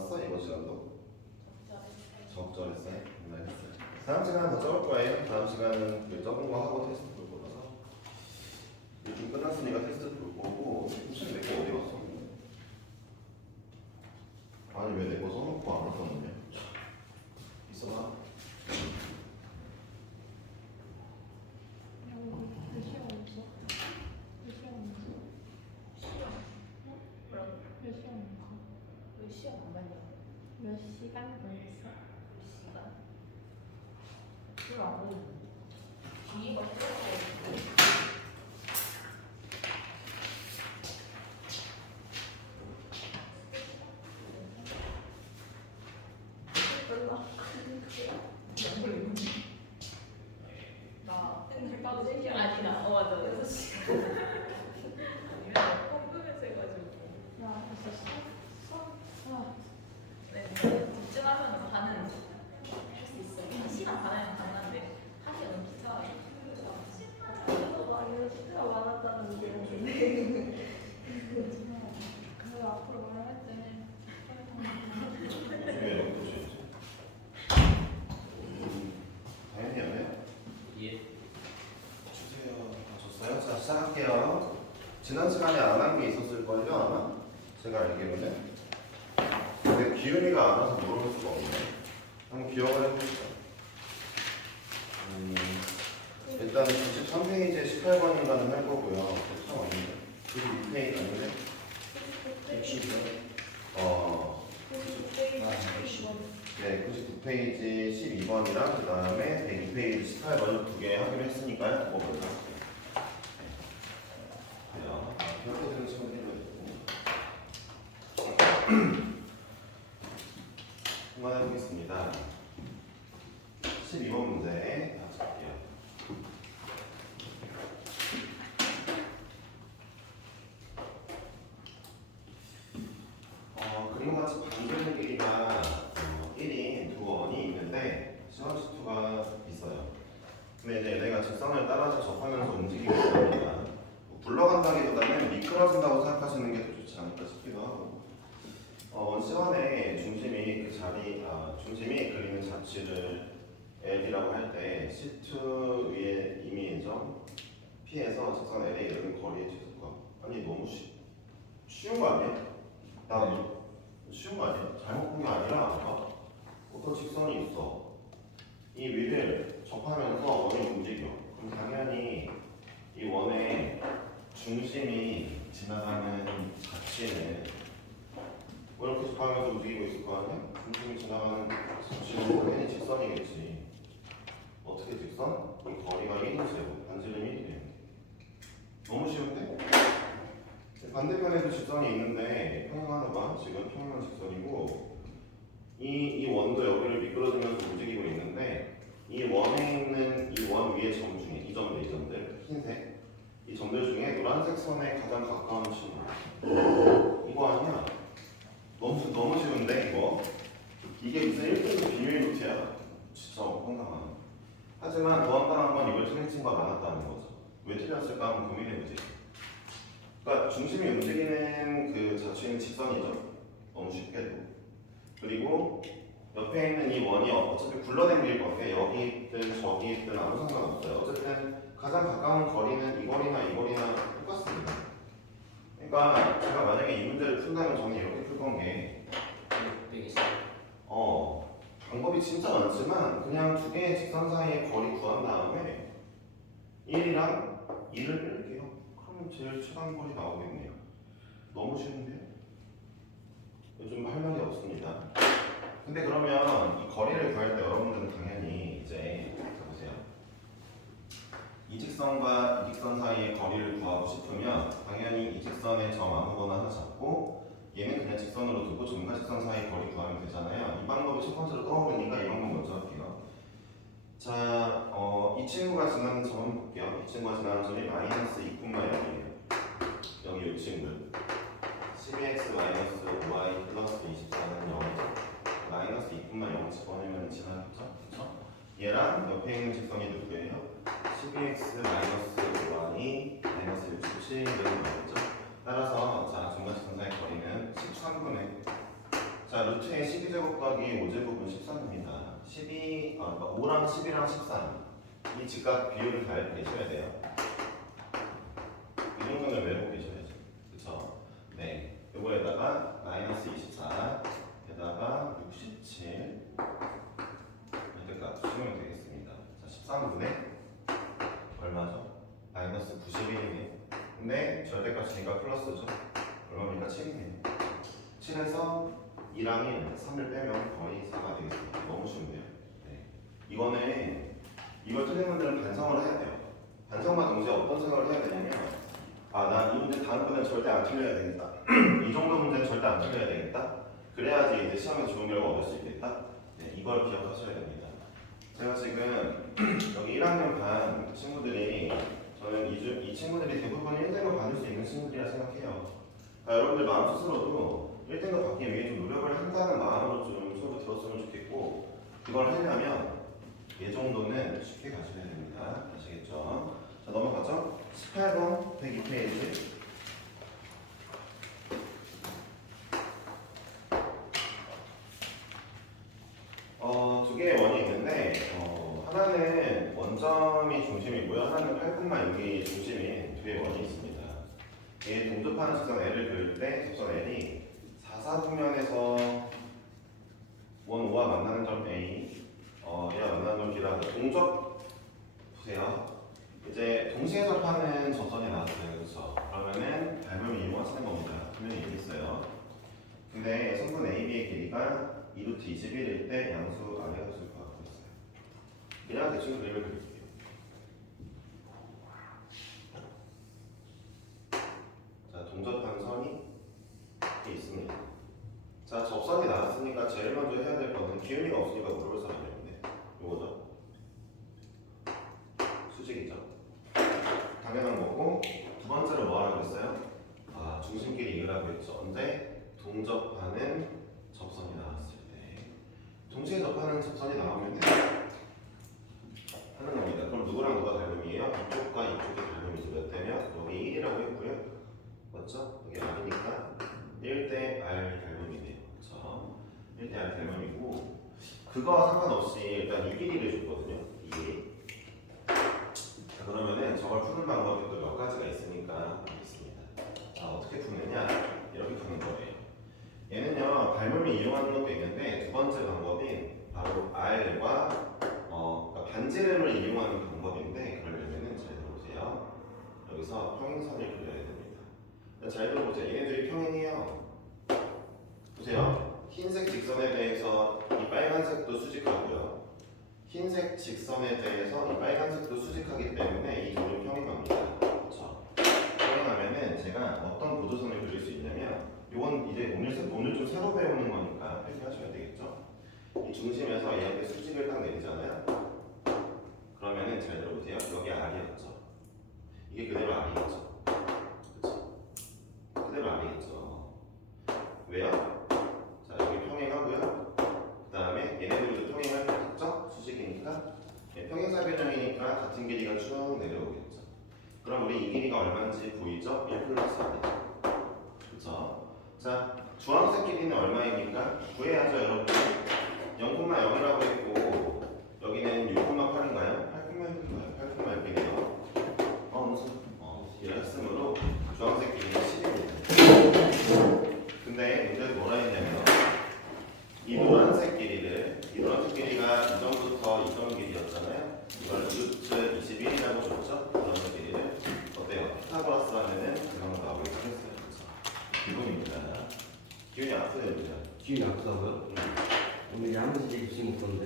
나왔어? 이번 시간도? 적절했어요? 알겠어요. 다음 시간은 더 적을 거예요. 다음 시간은 그 적은 거 하고 테스트 볼 거라서 요즘 끝났으니까 테스트 볼 거고. 혹시 내 거 어디 갔어? 아니 왜 내 거 써놓고 안 썼느냐? 있어봐. 몇 시간 걸렸어? 시작할게요. 지난 시간에 안 한 게 있었을걸요 아마? 제가 알기로는. 근데 기훈이가 안 와서 물어볼 수가 없네. 한번 기억을 해보시죠. 일단 93페이지에 18번인가는 할 거고요. 참 아닌데. 96페이지 아닌데? 99페이지 12번이랑 그 다음에 102페이지 18번을 두 개 하기로 했으니까요. 그거 먼저 할게요. 별표들은 처음 해봐야겠고. 그만해보겠습니다. 12번 문제 다시 할게요. 그림과 같이 반대되는 길이가 1인 두 원이 있는데 시험지수가 있어요. 근데 이제 얘네가 직선을 따라서 접하면서 움직이고 있습니다. 굴러간다기보다는 미끄러진다고 생각하시는 게 더 좋지 않을까 싶기도 하고. 원시원의 중심이 중심이 그리는 자취를 L이라고 할 때 C2 위에 이미점 P에서 직선 L에 이르는 거리의 최소값. 아니 너무 쉬운 거 아니야? 쉬운 거 아니야? 잘못 본 게 아니라 어떤 직선이 있어. 이 위를 접하면서 원이 움직여. 그럼 당연히 이 원의 중심이 지나가는 자취는 뭐 이렇게 접하면서 움직이고 있을 거 아니야? 중심이 지나가는 자취는 당연히 직선이겠지. 어떻게 직선? 이 거리가 1이죠. 반지름 1이래. 너무 쉬운데? 반대편에도 직선이 있는데 평행하나 봐. 지금 평행한 직선이고 이 원도 여기를 미끄러지면서 움직이고 있는데 이 원에 있는 이 원 위의 점 중에 이 점들 흰색 이 점들 중에 노란색 선에 가장 가까운 신호 이거 아니야? 너무 쉬운데 이거? 이게 무슨 1등급 비밀 노트야? 진짜 황당하네. 하지만 더 황당한 건 이걸 틀린 친구가 많았다는 거죠. 왜 틀렸을까 한번 고민해보지. 그러니까 중심이 움직이는 그 자취는 직선이죠. 너무 쉽게도. 그리고 옆에 있는 이 원이 어차피 굴러다닐 건데 여기 있든 저기 있든 아무 상관없어요. 어쨌든 가장 가까운 거리는 이 거리나 이 거리나 똑같습니다. 그러니까 제가 만약에 이 문제를 푼다면 저는 이렇게 풀 건게 방법이 진짜 많지만 그냥 두 개의 직선 사이의 거리 구한 다음에 1이랑 2를 뺄게요. 그러면 제일 최단거리 나오겠네요. 너무 쉬운데요? 요즘 할 말이 없습니다. 근데 그러면 이 거리를 구할 때 여러분들은 당연히 이제 보세요. 이 직선과 이 직선 사이의 거리를 구하고 싶으면 당연히 이 직선의 점 아무거나 하나 잡고 얘는 그냥 직선으로 두고 점과 직선 사이의 거리 구하면 되잖아요. 이 방법이 첫 번째로 떠오르니까 이 방법 먼저 할게요. 자, 이 친구가 지나는 점 한번 볼게요. 이 친구가 지나는 점이 마이너스 2,0이에요. 여기 이 친구 12x 마이너스 y 플러스 24는 0이죠. 마이너스 2,0 집어넣으면 지나겠죠? 그렇죠? 얘랑 옆에 있는 직선이 누구예요? 12x 마이너스 y 마이너스 67은 0이죠. 따라서 자, 중간 직선 사이의 거리는 13분의 자, 루트의 12제곱 곱하기 5제곱은 13입니다. 5랑 10이랑 13. 이 즉각 비율을 다 알고 계셔야 돼요. 이 정도는 외우고 계셔야죠. 그쵸? 네. 요거에다가 마이너스 24, 에다가 67. 이때까지 쓰면 되겠습니다. 자, 13분의 얼마죠? 마이너스 91이네요. 근데 절대값이니까 플러스죠. 얼마입니까? 7이네요. 7에서 2랑 1, 3을 빼면 거의 4가 되겠습니다. 너무 쉽네요. 네. 이걸 틀린 분들은 반성을 해야 돼요. 반성과 동시에 어떤 생각을 해야 되냐면, 나 이 문제 다음번엔 절대 안 틀려야 되겠다. 이 정도 문제는 절대 안 틀려야 되겠다. 그래야지 이제 시험에서 좋은 결과 얻을 수 있겠다. 네, 이걸 기억하셔야 됩니다. 제가 지금 여기 1학년 반 친구들이 저는 이 친구들이 대부분 1등급 받을 수 있는 친구들이라 생각해요. 여러분들 마음 스스로도 1등급 받기 위해 좀 노력을 한다는 마음으로 좀 수업을 들었으면 좋겠고, 그걸 하려면 이 정도는 쉽게 가셔야 됩니다. 아시겠죠? 자, 넘어가죠? 18번 102페이지. 두 개의 원이 있는데 하나는 원점이 중심이고요. 하나는 8,6이 중심인 두 개의 원이 있습니다. 이 동접하는 직선 L을 그릴 때 직선 L이 4사분면에서 원 5와 만나는 점 A, 얘와 만나는 점 B라 동접 보세요. 이제 동시에 접하는 접선이 나왔어요. 그렇죠? 그러면은 닮음을 이용하시는 겁니다. 분명히 얘기했어요. 근데 성분 AB의 길이가 2루트 21일 때 양수 아래가 쓸 것 같고 있어요. 그냥 대충 그림을 그릴게요. 자, 동접한 선이 있습니다. 자, 접선이 나왔으니까 제일 먼저 해야 될 거는 기울기가 없으니까 물어볼 사람이 없네. 요거죠. 수직이죠. 당연한 거고, 두 번째로 뭐 하라고 했어요? 중심끼리 이으라고 했죠. 언제? 동접하는 접선이 나왔을 때. 동시에 접하는 접선이 나오면 하는 겁니다. 그럼 누구랑 누가 닮음이에요? 이쪽과 이쪽이 닮음이죠. 몇 대면? 여기 1이라고 했고요. 맞죠? 여기 R이니까 1대 R 닮음이네요. 그렇죠? 1대 R 닮음이고, 그거와 상관없이 일단 이 길이를 줬거든요. 이 길이. 자, 그러면은 저걸 푸는 방법이 또 몇 가지가 있으니까 보겠습니다. 자, 어떻게 푸느냐? 이렇게 푸는 거예요. 얘는요, 닮음을 이용하는 것도 있는데, 두 번째 방법인 바로 R과 그러니까 반지름을 이용하는 방법인데, 그러려면은 잘 들어보세요. 여기서 평행선을 그려야 됩니다. 잘 들어보세요. 얘네들이 평행이에요. 보세요. 흰색 직선에 대해서 이 빨간색도 수직하고요. 흰색 직선에 대해서 이 빨간색도 수직하기 때문에 이 둘은 평행합니다. 그렇죠? 평행하면은 제가 어떤 보조선을 그릴 수 있냐면, 이건 이제 오늘 좀 새로 배우는 거니까 필기하셔야 되겠죠? 이 중심에서 얘한테 수직을 딱 내리잖아요. 그러면은 잘 들어보세요. 여기 R이었죠. 이게 그대로 R이겠죠. 그렇죠? 그대로 R이겠죠. 왜요? 자, 여기 평행하고요. 그 다음에 얘네들도 평행할 때 같죠? 수직이니까. 평행사변형이니까 같은 길이가 쭉 내려오겠죠. 그럼 우리 이 길이가 얼마인지 보이죠? 1 플러스 R이죠. 그렇죠? 자, 주황색 길이는 얼마입니까? 구해야죠, 여러분. 0,0이라고 했고, 여기는 6,8인가요? 8,6인가요? 8,6이네요. 무슨? 이런 했으므로 주황색 길이는 10입니다. 근데 문제는 뭐라 했냐면, 이 노란색 길이가 이 점부터 이 점 길이였잖아요. 이걸 루트 21이라고 줬죠? 노란색 길이를. 어때요? 피타고라스 하면은 그런 거 나오게 생겼어요. 기분입니다. 기분이 아프네요. 기분이 아프다고요? 오늘 야무지게 주신 건데.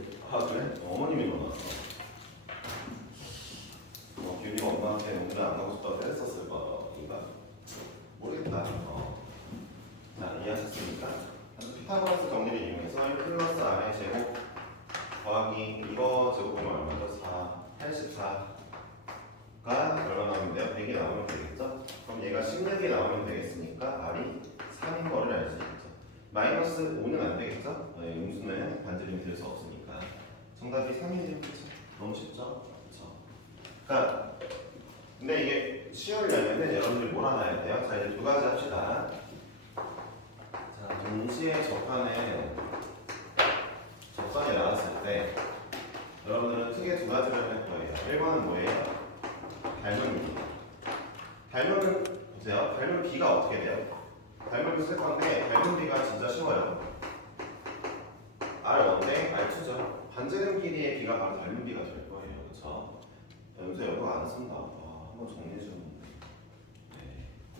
그래? 어머님이 넣어놨어. 기분이 엄마한테 오늘 안 가고 싶다고 했었을 거인가? 모르겠다. 자, 이해하셨습니까? 피타고라스 정리를 이용해서 1 플러스 R의 제곱 더하기 이거 제곱하면 얼마죠? 84가 얼마 나오는데요? 100이 나오면 되겠죠? 그럼 얘가 16이 나오면 되겠으니까 R이 3인 거를 알 수 있죠. 마이너스 5는 안 되겠죠? 음수는 반지름이 될 수 없으니까. 정답이 3이네요. 그렇죠? 너무 쉽죠? 그렇죠? 그러니까 근데 이게 쉬우려면 여러분들이 몰아놔야 돼요. 자, 이제 두 가지 합시다. 자, 동시에 접선이 나왔을 때 여러분들은 크게 두 가지를 할 거예요. 1번은 뭐예요? 닮은 보세요. 닮은 비가 어떻게 돼요? 닮은 비 쓸 건데 닮은 비가 진짜 쉬워요. R1대 R2죠. 반지름 길이의 비가 바로 닮은 비가 될 거예요. 그렇죠? 연수 여보 안 쓴다. 한번 정리해 주면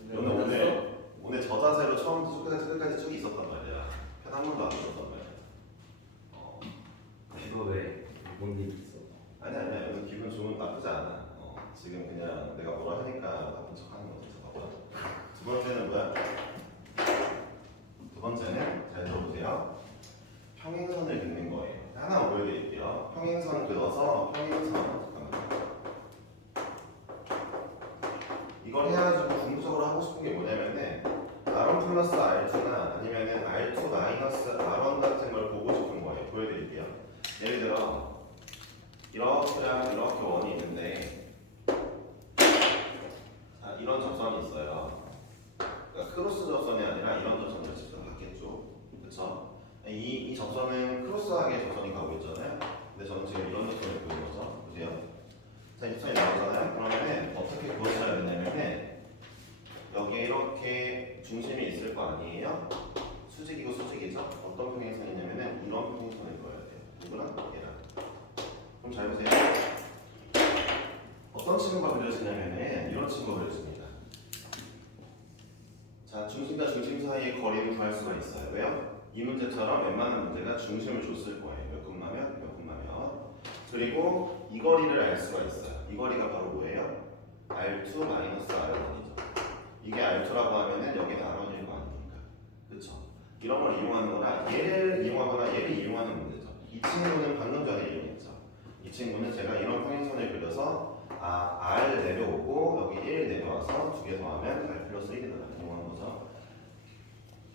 네. 오늘 저 자세로 처음부터 끝까지 쭉 있었단 말이야. 편 한 번도 안 썼단 말이야. 이거 왜? 뭔일 있어? 아니야. 오늘 기분 좋은 나쁘지 않아. 지금 그냥 내가 뭐라 하니까 나쁜 척 하는 거지. 두 번째는 뭐야? 두 번째는 잘 들어보세요. 평행선을 긋는 거예요. 하나 보여드릴게요. 평행선 그어서 잠깐만요. 이걸 해가지고 궁극적으로 하고 싶은 게 뭐냐면은 R1 플러스 R2나 아니면은 R2 마이너스 R1 같은 걸 보고 싶은 거예요. 보여드릴게요. 예를 들어 이렇게랑 이렇게 원이 있는데 자, 이런 접선이 있어요. 그러니까 크로스 접선이 아니라 이런 접선을 직접 받겠죠. 그렇죠? 이 접선은 크로스하게 접선이 가고 있잖아요. 근데 저는 지금 이런 접선을 보는 거죠. 보세요. 자, 이 접선이 나오잖아요. 그러면은 어떻게 그어져야 되냐면은 여기에 이렇게 중심이 있을 거 아니에요? 수직이고 수직이죠? 어떤 평행선이냐면은 이런 평행선을 그어야 돼요. 누구랑? 얘랑. 그럼 잘 보세요. 어떤 친구가 그려지냐면은 이런 친구가 그려집니다. 자, 중심과 중심 사이의 거리를 구할 수가 있어요. 왜요? 이 문제처럼 웬만한 문제가 중심을 줬을 거예요. 몇 콤마면? 그리고 이 거리를 알 수가 있어요. 이 거리가 바로 뭐예요? R2 마이너스 R1이죠. 이게 R2라고 하면은 여기는 R1일 거 아닙니까? 그쵸? 이런 걸 이용하는 거나 얘를 이용하거나 얘를 이용하는 문제죠. 이 친구는 방금 전에 이용했죠. 이 친구는 제가 이런 평행선을 그려서 R 내려오고 여기 1 내려와서 두 개 더하면 R 플러스 1이 나와요. 이용한 거죠.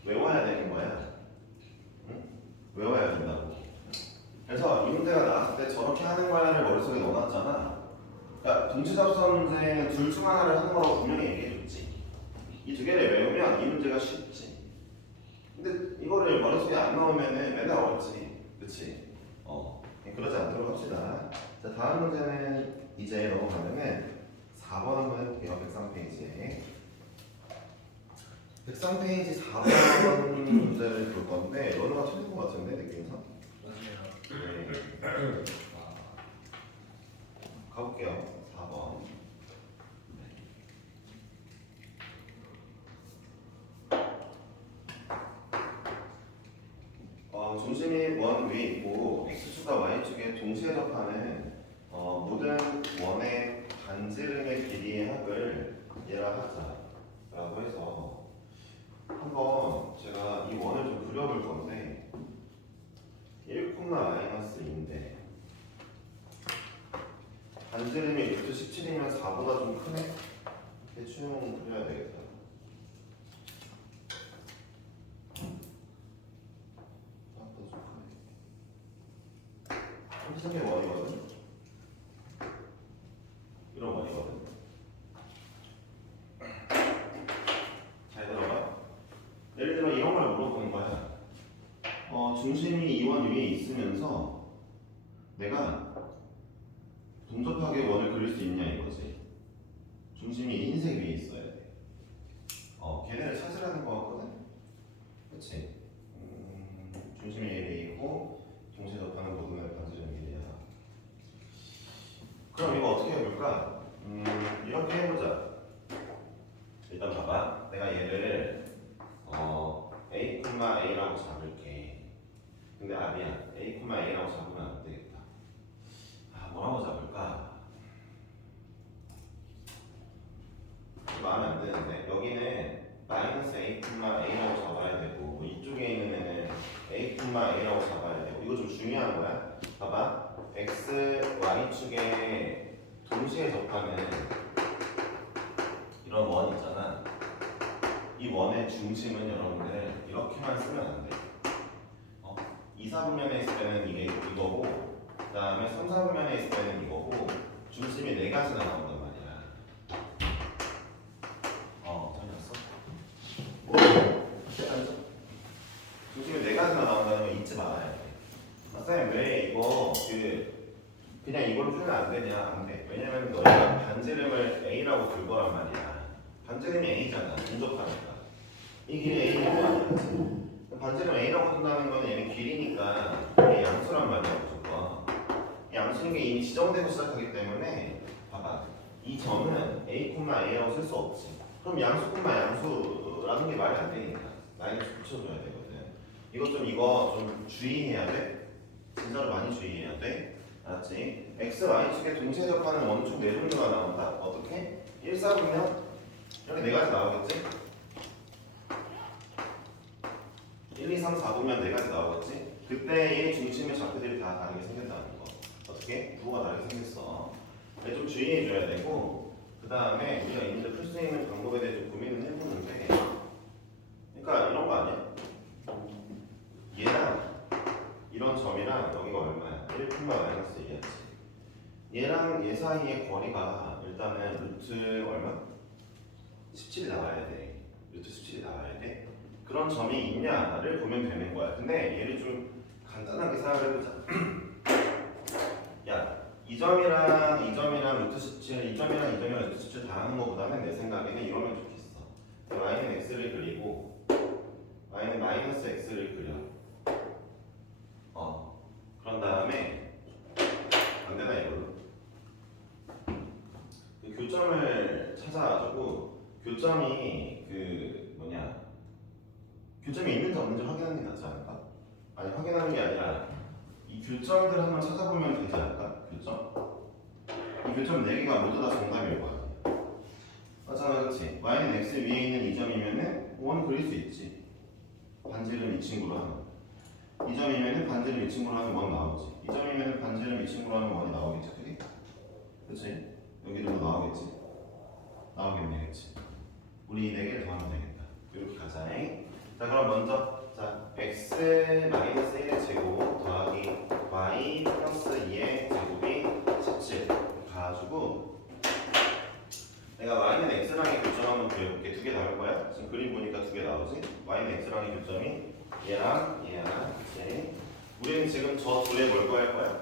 외워야 되는 거야. 응? 외워야 된다고. 그래서 이 문제가 나왔을 때 저렇게 하는 거야를 머릿속에 넣어놨잖아. 그러니까 동시접선 문제는 둘 중 하나를 하는 거라고 분명히 얘기해줬지. 이 두 개를 외우면 이 문제가 쉽지. 근데 이거를 머릿속에 안 넣으면은 맨날 어렵지. 그치? 그러지 않도록 합시다. 자, 다음 문제는 이제 넘어가면은 4번 한번 해볼게요. 103페이지에. 103페이지 4번 문제를 볼 건데 너네가 틀린 것 같은데 느낌상? 네. 가볼게요. 4번. 중심이 원 위에 있고 x축과 y축에 동시에 접하는 모든 원의 반지름의 길이의 합을 얘라 하자라고 해서 한번 제가 이 원을 좀 그려볼 건데 1, 마이너스 2인데 반지름이 루트 17이면 4보다 좀 크네? 대충 그려야 되겠다. 이게 원이거든? 이런 원이거든? 잘 들어봐. 예를 들어 이런 걸 물어보는 거야. 중심이 이 원 위에 있으면서 내가 동접하게 원을 그릴 수 있냐 이거지. 중심이 흰색 위에 있어야 돼. 걔네를 찾으라는 거 같거든? 그치? 중심이 얘 위에 있고 동시에 접하는 모든의 반지름 길이야. 그럼 이거 어떻게 해볼까? 이렇게 해보자. 일단 봐봐. 내가 얘를 A, A라고 잡을게. 근데 미안. A, A라고 잡으면 안 되겠다. 뭐라고 잡을까? 마음에 안 드는데 여기는 마이너스 A, A라고 잡아야 되고 이쪽에 있는 애는 A, A라고 잡아야 되고 이거 좀 중요한 거야. 봐봐. X, Y축에 동시에 접하는 이런 원 있잖아. 이 원의 중심은 여러분들 이렇게만 쓰면 안 돼. 2, 4분면에 있을 때는 이게 이거고 그 다음에 3, 4분면에 있을 때는 이거고 중심이 4가지나 나온단 말이야. 전혀 왔어? 앉아. 이걸로 풀면 안 되냐? 안 돼. 왜냐면 너희가 반지름을 A라고 볼 거란 말이야. 반지름이 A잖아. 인접하니까. 이 길이 A인 거 아니야? 그치? 반지름 A라고 둔다는 거는 얘는 길이니까 이게 양수란 말이야. 무조건. 양수인 게 이미 지정되고 시작하기 때문에 봐봐. 이 점은 A, A라고 쓸 수 없지. 그럼 양수, 양수라는 게 말이 안 되니까 마이너스 붙여줘야 되거든. 이거 좀 주의해야 돼. 진짜로 많이 주의해야 돼. 알았지? X, Y축에 동시에 접하는 원축 네 종류가 나온다. 어떻게? 1, 4 보면 이렇게 네 가지 나오겠지? 1, 2, 3, 4 보면 네 가지 나오겠지? 그때의 중심의 좌표들이 다 다르게 생겼다는 거. 어떻게? 부호가 다르게 생겼어. 좀 주의해줘야 되고, 그 다음에 우리가 이제 풀 수 있는 방법에 대해 좀 고민을 해보는데, 그러니까 이런 거 아니야? 얘랑 이런 점이랑 여기가 얼마야? 1, 마이너스 2였지. 얘랑 얘 사이의 거리가 일단은 루트 얼마? 17이 나와야 돼. 루트 17이 나와야 돼. 그런 점이 있냐를 보면 되는 거야. 근데 얘를 좀 간단하게 생각을 해보자. 야, 이 점이랑 루트 17, 이 점이랑 루트 17 다 하는 것보다는 내 생각에는 이러면 좋겠어. y는 x를 그리고 y는 마이너스 x를 그려. 그런 다음에 안 되나 이걸로? 그 교점을 찾아가지고 교점이 교점이 있는지 없는지 확인하는 게 낫지 않을까? 아니 확인하는 게 아니라 이 교점들 한번 찾아보면 되지 않을까? 이 교점 4개가 모두 다 정답일 거야. 맞잖아, 그렇지? y는 x 위에 있는 이 점이면은 5원 그릴 수 있지. 반지름 이 친구로 하면. 이 점이면은 반지름 이 친구로 하면 1 나오지. 이 점이면은 반지름 이 친구로 하면 1이 나오겠지, 그게? 그렇지? 여기도 나오겠지? 나오겠네, 그렇지? 우리 4개를 더하면 되겠다. 이렇게 가자. 자, 그럼 먼저 x 마이너스 1의 제곱 더하기 y 플러스 2의 제곱이 17 가지고 내가 y는 x랑의 교점 한번 그려볼게. 2개 나올 거야? 지금 그림 보니까 2개 나오지? y는 x랑의 교점이 얘랑 그치? 우리는 지금 저 둘의 뭘 구할 거야?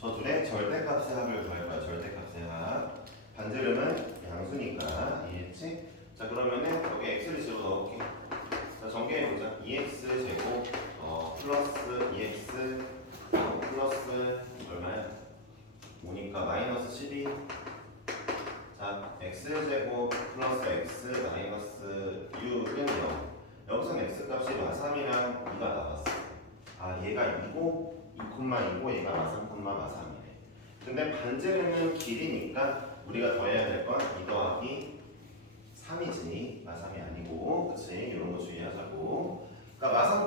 저 둘의 절대값의 합을 구할 거야. 절대값의 합. 반지름은 양수니까 이해했지? 자, 그러면은 여기 x를 집어넣을게. 자, 전개해보자. 2x 제곱 플러스 2x 플러스 얼마야? 5니까 마이너스 12. 자, x 제곱 플러스 x 마이너스 6은 0. 여기서는 x 값이 마3이랑 2가 나왔어. 얘가 2고 2,2고 얘가 마3,마3이네. 근데 반지름은 길이니까 우리가 더해야 될 건 2 더하기 3이지. 마3이 아니고, 그치? 이런 거 주의하자고. 그러니까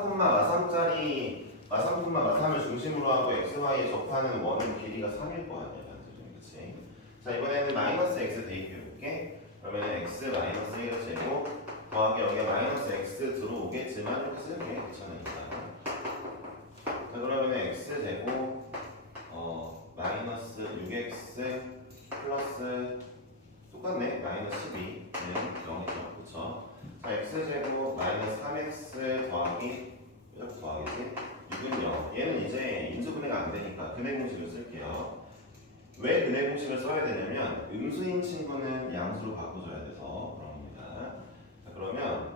마3,마3을 중심으로 하고 xy에 접하는 원은 길이가 3일 거 아니야, 반지름, 그치? 자, 이번에는 마이너스 x 대입해볼게. 그러면 x 마이너스 1의 제곱 더하기 여기에 마이너스 x 들어오겠지만 이렇게 쓸게. 괜찮으니까. 자, 그러면 x 제곱 마이너스 6x 플러스 똑같네. 마이너스 12는 0이죠. 그쵸? 자, x제곱 마이너스 3x 더하기 이렇게 더하겠지? 6은 0. 얘는 이제 인수분해가 안 되니까 근해 공식을 쓸게요. 왜 근해 공식을 써야 되냐면 음수인 친구는 양수로 바꿔줘야 돼서 그런 겁니다. 자, 그러면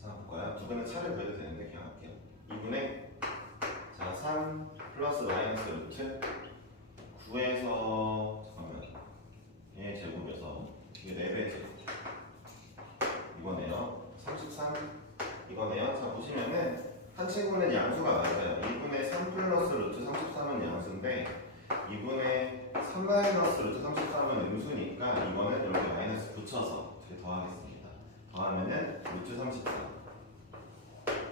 자, 볼까요? 두 개는 차를 그려도 되는데 그냥 할게요. 2분의 3 플러스 마이너스 루트 9에서 잠깐만 얘 제곱에서 이게 4배 제곱 이거네요. 33 이거네요. 자, 보시면은 한 친구는 양수가 맞아요. 2분의 3 플러스 루트 33은 양수인데 2분의 3 마이너스 루트 33은 음수니까 이거는 이렇게 마이너스 붙여서 이렇게 더하겠습니다. 더하면은 루트 33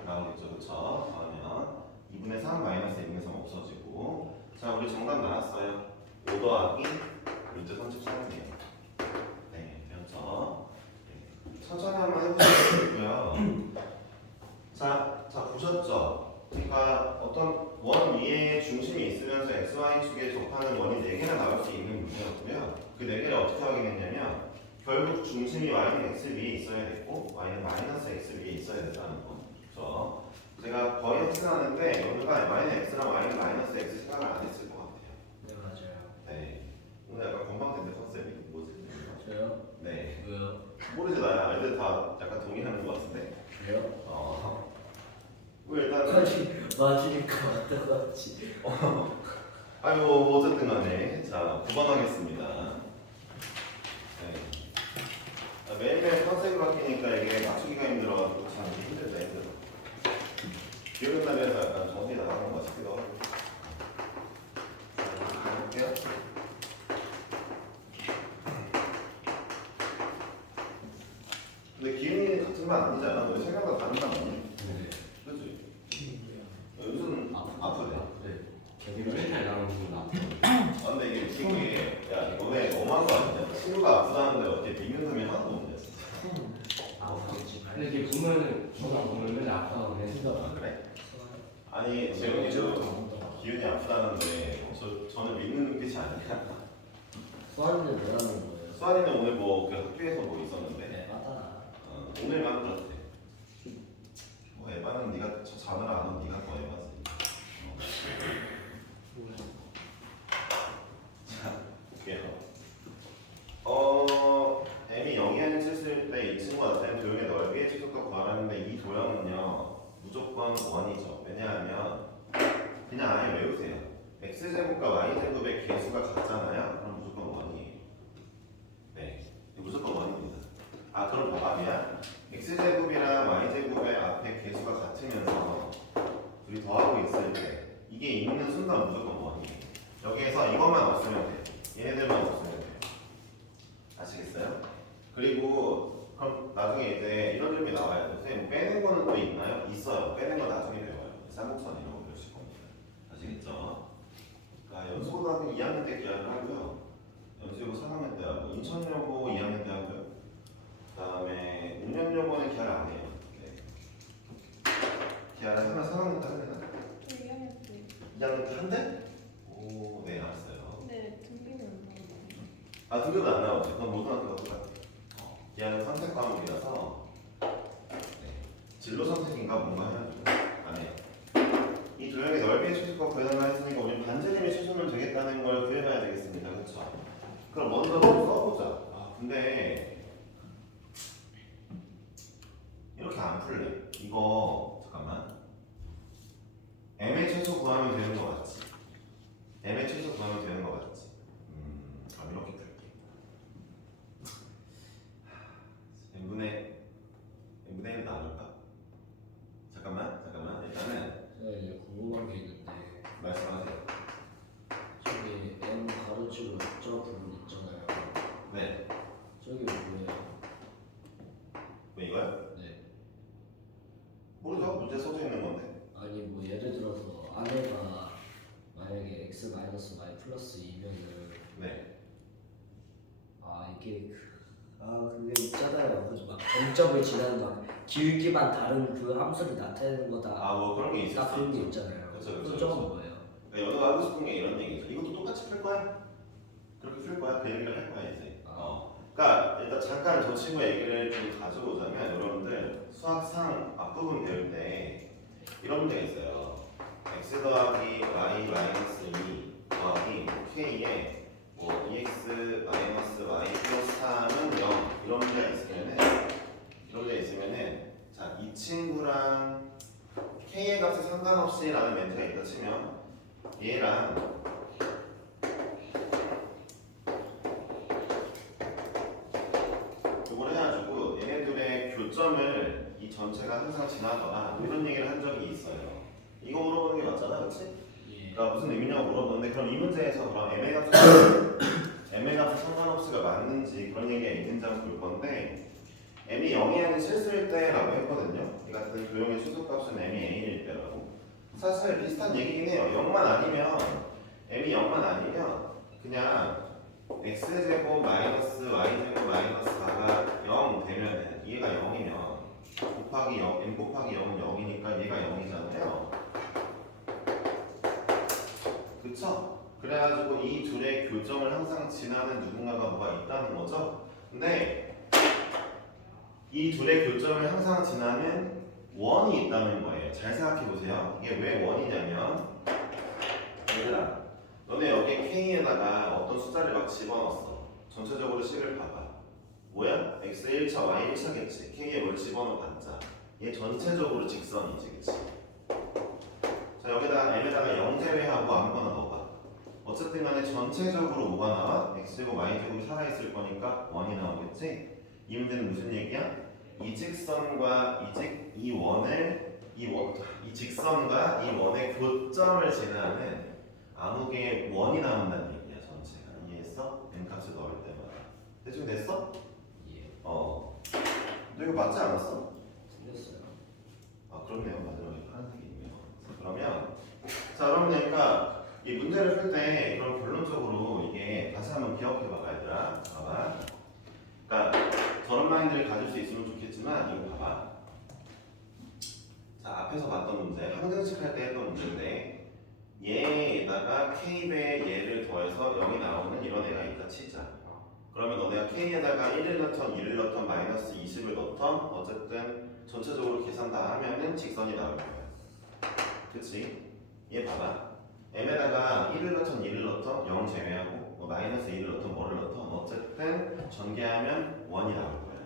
나오겠죠, 그쵸? 더하면 2분의 3 마이너스 2분의 3 없어지고. 자, 우리 정답 나왔어요. 5 더하기 루트 33이네요. 네, 되었죠? 네. 천천히 한번 해보시고요. 자, 보셨죠? 그러니까 어떤 원 위에 중심이 있으면서 xy축에 접하는 원이 4개나 나올 수 있는 문제였고요. 그 4개를 어떻게 확인했냐면 결국 중심이 y는 x 위에 있어야 됐고 y는 마이너스 x 위에 있어야 됐다는 거. 그렇죠? 제가 거의 확신하는데 여기가 y는 x랑 y는 마이너스 x 생각을 안 했을 것 같아요. 문제 다 약간 동의하는 것 같은데. 그래요? 뭐 일단은 맞으니까 맞다고 하지. 아니 뭐 어쨌든 간에 자 9번 하겠습니다. 네. 매일매일 컨셉을 바뀌니까 이게 맞추기가 힘들어가지고 참 힘들다 힘들어. 비 오는 날이라서 약간 정신이 나가는 것 같기도 하고. 자, 해볼게요. 근데 기운이 같은 건 아니잖아. 우리 생각보다 다른 건 아니야. 네. 그치? 요즘 아프네. 네. 여기 맨날 나오는 분 아파. 아 근데 이게 웃긴 게, 야 너네 너무한 거 아니냐? 친구가 아프다는데 어떻게 믿는 사람이 하나도 없냐? 근데 이게 보면은 저가 보면 맨날 아파하고 해. 아 그래? 아니 재영이도 기운이 아프다는데 저는 믿는 눈빛이 아니야. 수아는 왜 하는 거예요? 수환이는 오늘 뭐 그 학교에서 뭐 있었는데 네, 맞아. 오늘만 그렇대. 뭐 에바는 네가 저 자느라 안 온 네가 더 에바지. 자 볼게요. m이 0이 아닌 7일 때 이 친구가 나타낸 도형의 넓이의 최소값 구하라는데 이 도형은요 무조건 1이죠. 왜냐하면 그냥 아예 외우세요. x제곱과 y제곱의 개수가 같잖아요. 그럼 무조건 1이에요. 네, 무조건 1입니다. 아 그럼 답이야. x제곱이랑 y제곱의 앞에 개수가 같으면서 둘이 더하고 있을 때 이게 있는 순간 무조건 1이에요. 여기에서 이것만 없으면 돼요. 얘네들만 없으면 돼요. 아시겠어요? 그리고 그럼 나중에 이제 이런 질문이 나와요. 선생님 빼는 거는 또 있나요? 있어요. 빼는 거 나중에 배워요. 쌍곡선 이런 거 배우실 겁니다. 아시겠죠? 그러니까 연수고등학교 2학년 때 기하를 하고요. 연수고 3학년 때 하고 인천여고 2학년 때 하고요. 그다음에 웅년여고는 기하를 안 해요. 네. 기하를 하면 3학년 때 하면 2학년 때. 2학년 때 한대? 오, 네 알았어요. 네, 등비는 안 나오나요? 아 등급은 안 나오죠. 그건 모등학교가 똑같아요. 기하는 선택 과목이라서 네. 진로 선택인가 뭔가 해가지고 안 해요. 이 도형의 넓이의 최소값 구해달라 했으니까 우리 반지름의 최소면 되겠다는 걸 구해봐야 되겠습니다. 그렇죠? 그럼 먼저 좀 써보자. 아 근데 이렇게 안 풀래. 이거 잠깐만. m의 최소 구하면 되는 거 같지? m의 최소 구하면 되는 거 같지? 그럼 이렇게 풀게. n분의 1 나눌까? 잠깐만 일단은 제가 이제 궁금한 게 있는데 말씀하세요. 저기 M 가로치고 저 부분 있잖아요. 네. 저기 뭐예요? 뭐 이거요? 네. 모르죠? 문제 써져 있는 건데. 아니 뭐 예를 들어서 아내가 만약에 x 마이너스 y 플러스 2면은 네. 이게 그게 있잖아요. 그막 점점을 지나는 막 기울기만 다른 그 함수를 나타내는 거다. 아 뭐 그런 게 있을 딱 수 그런 게 있죠. 있잖아요. 그쵸. 그건 저건 뭐예요? 그러니까 연우가 하고 싶은 게 이런 얘기죠. 이것도 똑같이 풀 거야? 그렇게 풀 거야? 그 얘기를 할 거야 이제. 그러니까 일단 잠깐 저 친구의 얘기를 좀 가져오자면 여러분들 수학상 앞부분 배울 때 이런 문제가 있어요. x 더하기 y 마이너스 2 더하기 k에 뭐 2x 마이너스 y 플러스 3은 0 이런 문제가 있으면은 자 이 친구랑 k의 값에 상관없이라는 멘트가 있다 치면 얘랑 요걸 해가지고 얘네들의 교점을 이 전체가 항상 지나더라 이런 얘기를 한 적이 있어요. 이거 물어보는 게 맞잖아, 그렇지? 예. 그러니까 무슨 의미냐고 물어보는데 그럼 이 문제에서 그럼 m의 값에 상관없이가 맞는지 그런 얘기가 있는지 한번 볼 건데 m이 0이 아닌 실수일 때라고 했거든요. 이 같은 도형의 최소값은 m이 n일 때라고. 사실 비슷한 얘기긴 해요. 0만 아니면 m이 0만 아니면 그냥 x제곱 마이너스 y제곱 마이너스 4가 0 되면은 얘가 0이면 곱하기 0, n 곱하기 0은 0이니까 얘가 0이잖아요. 그쵸? 그래가지고 이 둘의 교점을 항상 지나는 누군가가 뭐가 있다는 거죠. 근데 이 둘의 교점을 항상 지나는 원이 있다는 거예요. 잘 생각해 보세요. 이게 왜 원이냐면 얘들아 너네 여기 K에다가 어떤 숫자를 막 집어넣었어. 전체적으로 식을 봐봐. 뭐야? x 1차, y 1차겠지. k에 뭘 집어넣어 봤자. 얘 전체적으로 직선이지, 그치? 자, 여기다가 m에다가 0 제외하고 아무거나 넣어봐. 어쨌든 간에 전체적으로 뭐가 나와? x제곱, y제곱이 살아있을 거니까 1이 나오겠지? 이 문제는 무슨 얘기야? 이 직선과 이 직선과 이 원의 교점을 지나는 암흑의 원이 나온다는 얘기야, 전체가. 이해했어? n 값을 넣을 때마다. 대충 됐어? 예. 너 이거 맞지 않았어? 틀렸어요. 아, 그렇네요. 마지막에 파란색이 있네요. 그러면 자, 여러분, 그러니까 이 문제를 풀 때 그럼 결론적으로 이게 다시 한번 기억해봐봐, 얘들아. 봐봐. 그러니까 저런 마인드를 가질 수 있으면 좋겠지만 이거 봐봐. 자, 앞에서 봤던 문제, 항등식 할 때 했던 문제인데 얘에다가 k배의 얘를 더해서 0이 나오는 이런 애가 있다 치자. 그러면 너네가 k에다가 1을 넣던 2를 넣던 마이너스 20을 넣던 어쨌든 전체적으로 계산 다 하면은 직선이 나올 거야. 그치? 얘 봐봐. m에다가 1을 넣던 2를 넣던 0 제외하고 뭐 마이너스 1을 넣던 뭐를 넣던 어쨌든 전개하면 1이 나올 거야.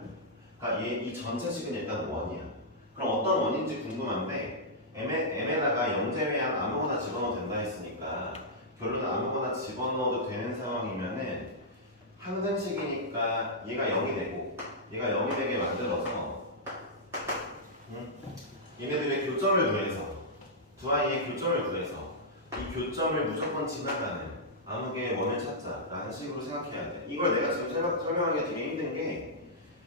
그러니까 얘 이 전체식은 일단 1이야. 그럼 어떤 원인지 궁금한데 m에다가 0 제외한 아무거나 집어넣어도 된다 했으니까 결론은 아무거나 집어넣어도 되는 상황이면은 항등식이니까 얘가 0이 되고 얘가 0이 되게 만들어서 얘네들의 교점을 구해서 두 아이의 교점을 구해서 이 교점을 무조건 지나가는 암흑의 원을 찾자라는 식으로 생각해야 돼. 이걸 내가 지금 설명하기가 되게 힘든 게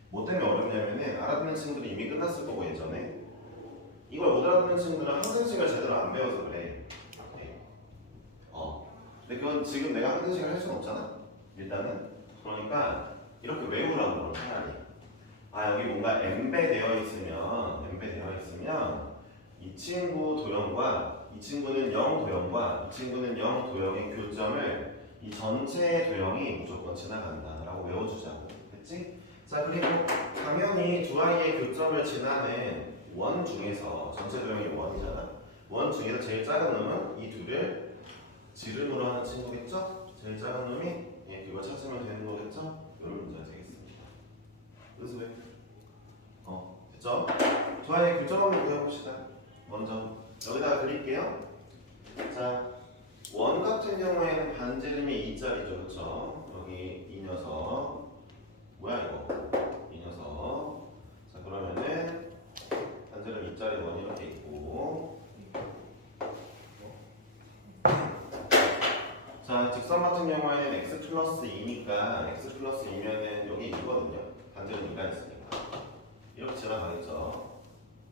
뭐 때문에 어렵냐면은 알아듣는 친구들이 이미 끝났을 거고 예전에 이걸 못 알아듣는 친구들은 항등식을 제대로 안 배워서 그래. 근데 그건 지금 내가 항등식을 할 수는 없잖아. 일단은 그러니까 이렇게 외우라고 그럼 차라리. 아, 여기 뭔가 m배 되어 있으면 이 친구 도형과 이 친구는 0 도형과 이 친구는 0 도형의 교점을 이 전체 도형이 무조건 지나간다라고 외워주자고. 됐지? 자, 그리고 당연히 두 아이의 교점을 지나는 원 중에서 전체 도형이 원이잖아. 원 중에서 제일 작은 놈은 이 둘을 지름으로 하는 친구겠죠? 제일 작은 놈이 그걸 찾으면 되는 거겠죠? 이런 문제가 되겠습니다. 그래서 왜? 됐죠? 두 아이의 교점 한번 구해봅시다. 먼저 여기다가 그릴게요. 자, 원 같은 경우에는 반지름이 2짜리죠, 그렇죠? 여기 이 녀석 뭐야 이거? 이 녀석. 자, 그러면은 반지름 2짜리 원이 이렇게 있고, 자, 직선 같은 경우에는 x 플러스 2니까 x 플러스 2면은 여기 있거든요. 반지름 2가 있으니까 이렇게 지나가겠죠.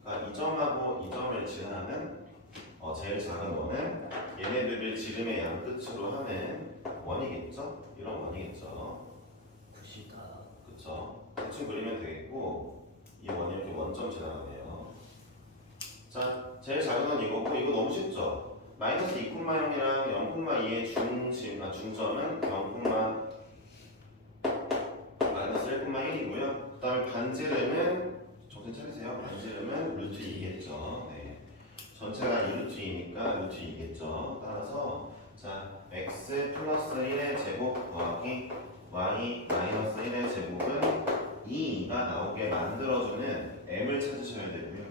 그러니까 이 점하고 이 점을 지나는 제일 작은 원은 얘네들을 지름의 양 끝으로 하는 원이겠죠? 이런 원이겠죠. 굿이다. 그쵸? 대충 그리면 되겠고 이 원이 이렇게 원점 지나가네요. 자, 제일 작은 건 이거고 이거 너무 쉽죠? 마이너스 2,0이랑 0,2의 중점은 0, 마이너스 1,1이고요. 그 다음에 반지름은 정신 차리세요. 반지름은 루트 2겠죠. 네. 전체가 2루트2니까 루트 2겠죠. 따라서 자, x 플러스 1의 제곱 더하기 y 마이너스 1의 제곱은 2가 나오게 만들어주는 m을 찾으셔야 되고요.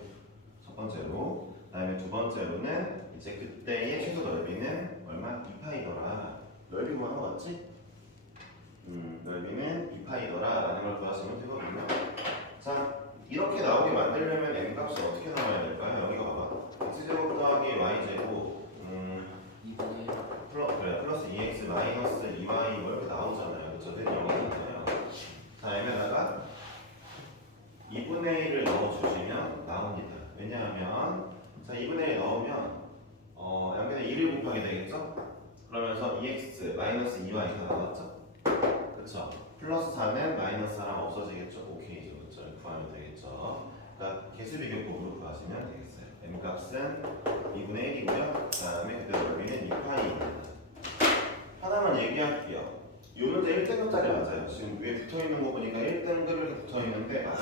첫 번째로. 그 다음에 두 번째로는 이제 그때의 최소 넓이는 얼마? 2파이더라. 넓이 구하는 거 맞지? 넓이는 2파이더라 라는 걸 구하시면 되거든요. 자, 이렇게 나오게 만들려면 m 값이 어떻게 나와야 될까요? 여기가 봐봐. x제곱 더하기 y제곱 2분의 그래, 플러스 2x 마이너스 2y 뭐 이렇게 나오잖아요. 그쵸? 는 0이잖아요. 자, m에다가 2분의 1을 넣어주시면 나옵니다. 왜냐하면 자, 2분의 1 넣으면 양변에 1을 곱하게 되겠죠? 그러면서 2x 마이너스 2y가 나왔죠? 그쵸? 플러스 4는 마이너스 4랑 없어지겠죠? 오케이죠. 그쵸? 구하면 되겠죠? 그러니까 개수 비교법으로 구하시면 되겠어요. m 값은 2분의 1이고요. 그 다음에 그때 넓이는 2파이입니다. 하나만 얘기할게요. 이 문제 1등급짜리 맞아요. 지금 위에 붙어있는 거 보니까 1등급 이렇게 붙어있는데 맞아요.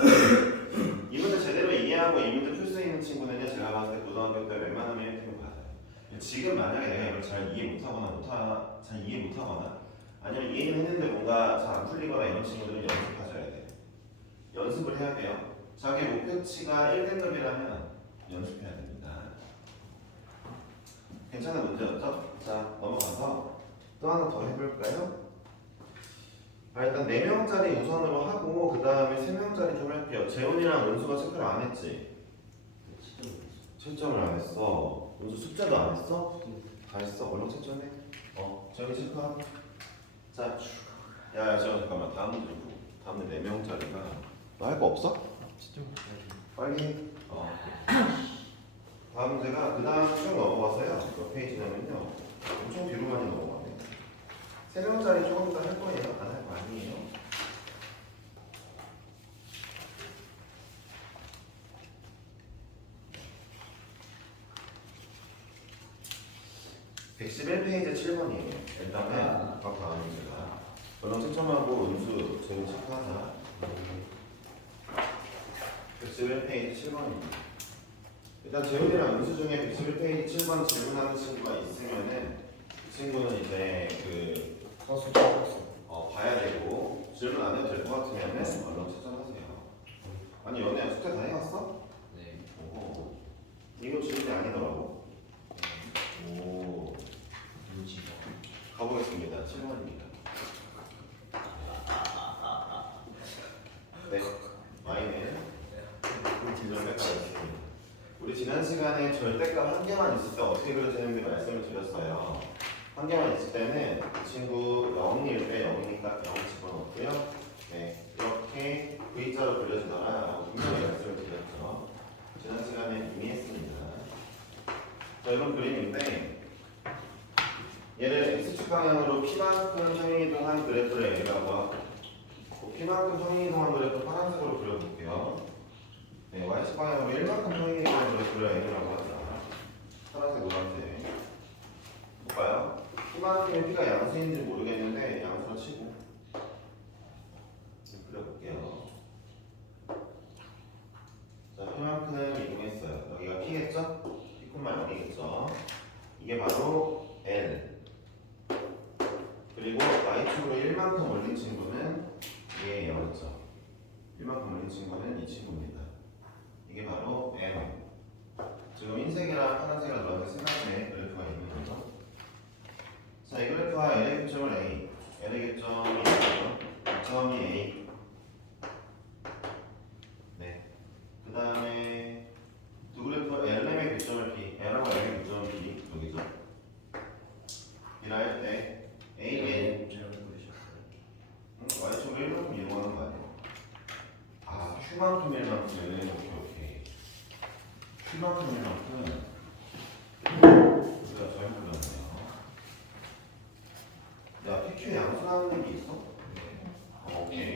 이 문제 제대로 이해하고 이 문제 풀 수 있는 친구는요, 제가 봤을 때 고등학교 때 웬만하면 1등급 받아요. 지금 만약에 내가 이걸 잘 이해 못하거나 잘 이해 못하거나 아니면 이해는 했는데 뭔가 잘 안 풀리거나 이런 친구들은 연습하셔야 돼요. 연습을 해야 돼요. 자기 목표치가 1등급이라면 연습해야 됩니다. 괜찮은 문제였죠? 자, 넘어가서 또 하나 더 해볼까요? 일단 4명짜리 우선으로 하고 그 다음에 3명짜리 좀 할게요. 재훈이랑 은수가 체크를 안 했지? 채점을 안 했어. 은수 숙제도 안 했어? 다 했어. 얼른 채점해. 재훈이 체크하고. 자, 야, 잠깐만. 다음 문제 보고. 다음 문제 4명짜리가 너 할 거 없어? 빨리 해. 다음 문제가 그 다음 쭉 넘어가서요. 몇 페이지냐면요. 엄청 뒤로 많이 넘어가네. 3명짜리 조금 이따 할 거예요. 안 할 거 아니에요. (111페이지) 7번이에요. 일단은 각 다음 문제가 너랑 채점하고 은수 재훈 체크하자. 111페이지 7번입니다. 일단 재훈이랑 은수 중에 111페이지 7번 질문하는 친구가 있으면은 그 친구는 이제 서술 찾았어. 봐야 되고 질문 안 해도 될 것 같으면은 얼른 채점하세요. 아니 연애야 숙제 다 해왔어? 네. 오, 이거 질문이 아니더라고. 오, 가보겠습니다. 7번입니다. 네, 마이는 절대값 있습니다. 우리 지난 시간에 절대값 한 개만 있을 때 어떻게 그려지는지 말씀을 드렸어요. 한 개만 있을 때는 이 친구 0일 때 0이니까 0 집어넣고요. 네, 이렇게 V자로 그려지더라. 분명히 말씀을 드렸죠. 지난 시간에 이미 했습니다. 자, 이런 그림인데 얘를 X축 방향으로 P만큼 평행이동한 그래프를 A라고 하고 P만큼 평행이동한 그래프 파란색으로 그려볼게요. 네, Y축 방향으로 1만큼 평행이동한 그래프를 A라고 하자. 파란색, 노란색. 볼까요? P만큼의 P가 양수인지 모르겠는데 양수로 치고 그려볼게요. 자, P만큼 이동했어요. 여기가 P겠죠? P, 여기겠죠? 이게 바로 L. 그리고 Y축으로 1만큼 올린 친구는 얘였죠. 1만큼 올린 친구는 이 친구입니다. 이게 바로 M. 지금 흰색이랑 파란색이랑 노란색 세 가지의 그래프가 있는 거죠. 자, 이 그래프와 L의 교점을 A, L의 교점이 있고요. 교점이 A. 네. 그 다음에 두 그래프 L의 교점을 B, L하고 L의 교점은 B, 여기죠. B라 할 때 A, N. Y축으로 1만큼 이동하는 거 아니에요? Q만큼 1만큼. 오케이. Q만큼 1만큼. 우리가 잘못 불렀네요. 야, PQ 양수라는 얘기 있어? 오케이.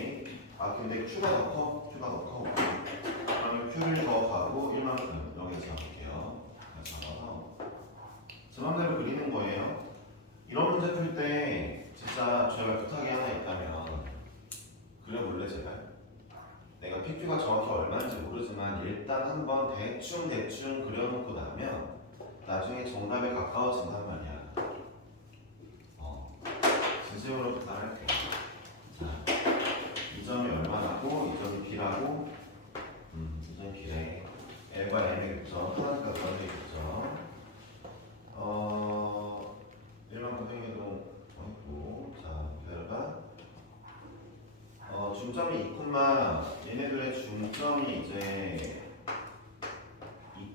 근데 Q가 더 커? Q가 더 커? 그러면 Q를 더 가고 1만큼 여기 잡을게요. 잡아서 제 맘대로 그리는 거예요. 이런 문제 풀 때 진짜 저희가 부탁이 하나 있다면 그려볼래 제발? 내가 PQ가 정확히 얼마인지 모르지만 일단 한번 대충 그려놓고 나면 나중에 정답에 가까워진단 말이야. 진심으로 부탁할게. 자, 이 점이 얼마나고 이 점이 B라고? 이 점이 B래. L과 M의 교점, 하나니까 노란색의 교점. 1만큼 평행이동 있고, 자, 기다려봐. 중점이 2, 얘네들의 중점이 이제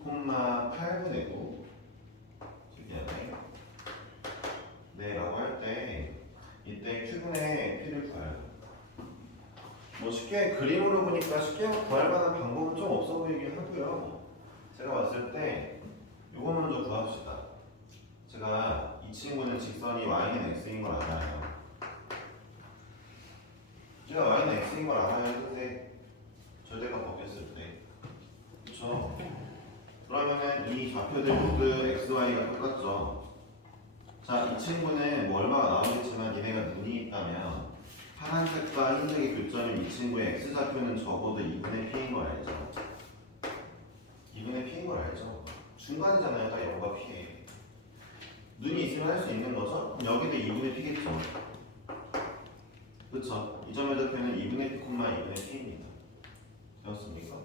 2,8분의 9. 특이하네. 네, 라고 할 때 이때 Q분의 P를 구해요. 뭐 쉽게 그림으로 보니까 쉽게 구할 만한 방법은 좀 없어 보이긴 하고요. 제가 봤을 때 요거 먼저 구합시다. 제가 이 친구는 직선이 y는 x인 걸 알아요. 제가 y는 x인 걸 알아요. 근데 절대값 바뀌었을 때, 그렇죠? 그러면은 이 좌표들 모두 x, y가 똑같죠. 자, 이 친구는 뭐 얼마가 나오겠지만 얘네가 눈이 있다면 파란색과 흰색의 교점인 이 친구의 x좌표는 적어도 2분의 p인 걸 알죠. 2분의 p인 걸 알죠. 중간이잖아요. 딱 0과 p에. 눈이 있으면 할 수 있는 거죠? 그럼 여기도 2분의 p겠죠. 그쵸? 이 점의 좌표는 2분의 p, 2분의 p입니다. 되었습니까?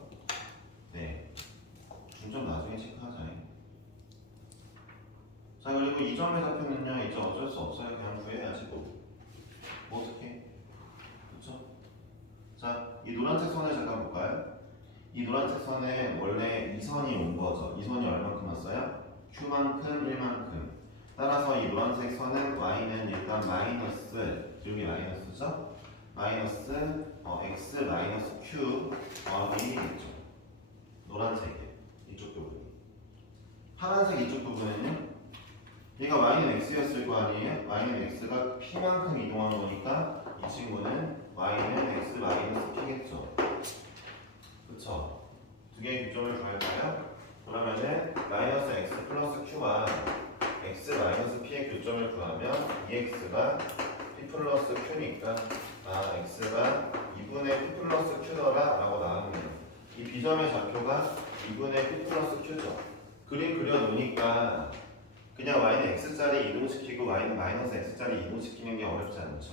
네. 중점 나중에 체크하자. 자, 그리고 이 점의 좌표는요, 이제 어쩔 수 없어요. 그냥 구해야지 뭐 어떻게? 그렇죠? 자, 이 노란색 선을 잠깐 볼까요? 이 노란색 선에 원래 2선이 온 거죠. 2선이 얼만큼 왔어요? Q만큼 1만큼. 따라서 이 노란색 선은 Y는 일단 마이너스, 여기 마이너스죠? 마이너스 X 마이너스 Q 더하기 1이죠. 노란색이 이쪽 부분이. 파란색 이쪽 부분은요? 얘가 Y는 X였을 거 아니에요? Y는 X가 P만큼 이동한 거니까 이 친구는 Y는 X 마이너스 P겠죠. 그쵸? 두 개의 교점을 구할까요? 그러면은 마이너스 X 플러스 Q와 X 마이너스 P의 교점을 구하면 2X가 P 플러스 Q니까 X가 2분의 P 플러스 Q더라 라고 나왔네요. 이 B점의 좌표가 2분의 P 플러스 Q죠. 그림 그려놓으니까 그냥 Y는 X짜리 이동시키고 Y는 마이너스 X짜리 이동시키는 게 어렵지 않죠.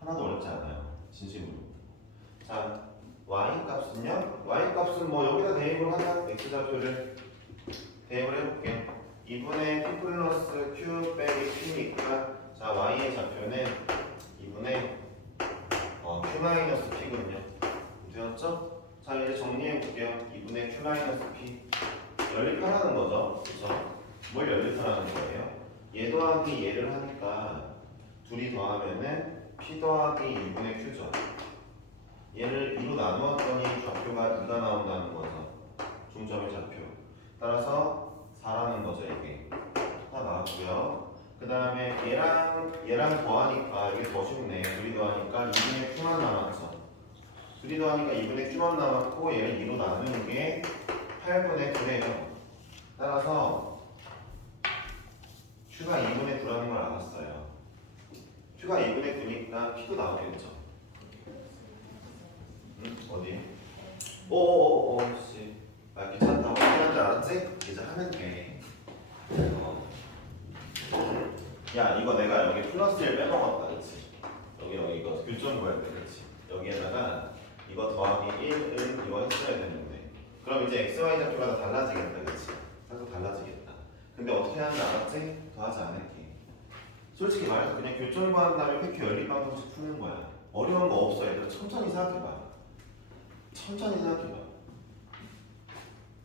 하나도 어렵지 않아요. 진심으로. 자, Y 값은요? Y 값은 뭐 여기다 대입을 하자. X 좌표를 대입을 해볼게. 2분의 P 플러스 Q 빼기 P니까 자, Y의 좌표는 2분의 Q 마이너스 P거든요. 되었죠? 자, 이제 정리해볼게요. 2분의 Q 마이너스 P 연립하라는 거죠. 그쵸? 뭘 연립하라는 거예요? 얘 더하기 얘를 하니까 둘이 더하면은 P 더하기 2분의 Q죠. 얘를 2로 나누었더니 좌표가 2가 나온다는 거죠. 중점의 좌표. 따라서 4라는 거죠, 이게. 하나 나왔고요. 그 다음에 얘랑 더하니까 이게 더 쉽네. 둘이 더하니까 2분의 Q만 남았죠. 둘이 더하니까 2분의 Q만 남았고 얘를 2로 나누는 게 8분의 9예요. 따라서 Q가 2분의 9라는 걸 알았어요. Q가 2분의 9니까 P도 나오겠죠. 응? 어디? 오오오오 씨. 귀찮다고 하는 줄 알았지? 이제 하면 돼. 야, 이거 내가 여기 플러스 1 빼먹었다, 그치? 여기 이거 교점 구할 때, 그치? 여기에다가 이거 더하기 1은 이거 했어야 되는데 그럼 이제 XY 좌표가 다 달라지겠다, 그치? 살짝 달라지겠다. 근데 어떻게 하는지 알았지? 더하지 않을게. 솔직히 말해서 그냥 교점 구한 다음에 팩트 연립 방정식 푸는 거야. 어려운 거 없어. 얘들아 천천히 생각해봐. 천천히 생각해봐.